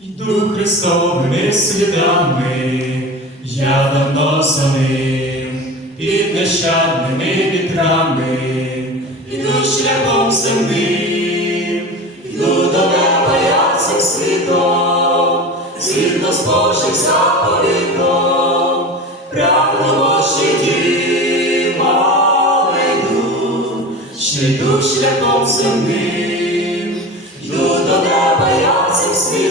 Йду Христовими слідами, я давно самим, під нещадними вітрами, іду шляхом земним, іду до неба я цим світом, згідно з Божих заповідом, прагну очі дім, але йду, ще йду шляхом земним,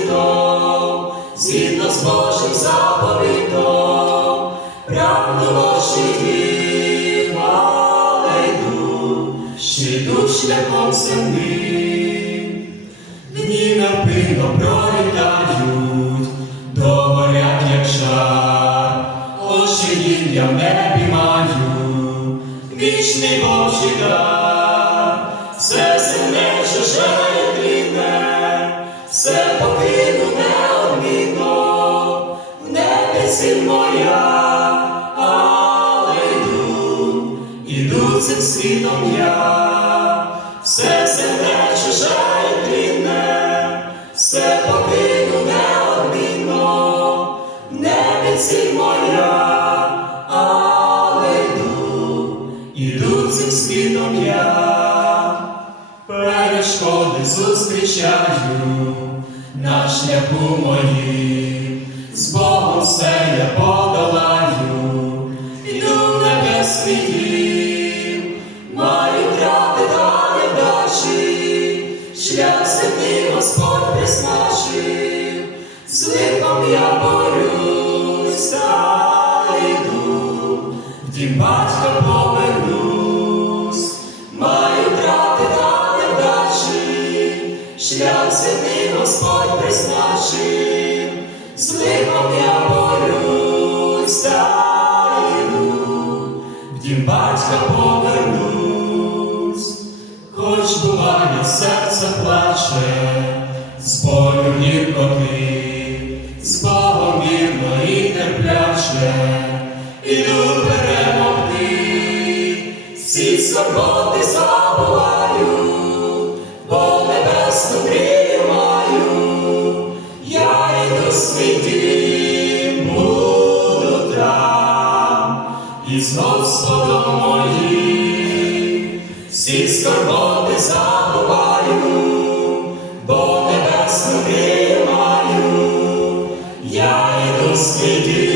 світом, згідно з Божим заповідом, прагну очі дім, але йду, ще йду шляхом земним. Дні напинно пролітають, догорять, як шар, очі їм я в небі маю, вічний Божий дар, все земне чуже іду цим світом я, все земне чуже і тлінне, все покину неодмінно, небі ціль моя, але йду, іду цим світом я, перешкоди зустрічаю на шляху моїм, з Богом все я подолаю, невдачі, шлях земний Господь призначив, з лихом я борюсь та йду, в дім батька повернусь, маю втрати та невдачі, шлях земний Господь призначив, з лихом я борюсь хоч буває серце плаче, з болю гіркоти, з Богом вірно і терпляче, іду перемогти, всі скорботи забуваю, бо небесну мрію маю, я йду свій дім, буду там, і з Господом моїм, всі скорботи забуваю, бо небесну маю, я йду свій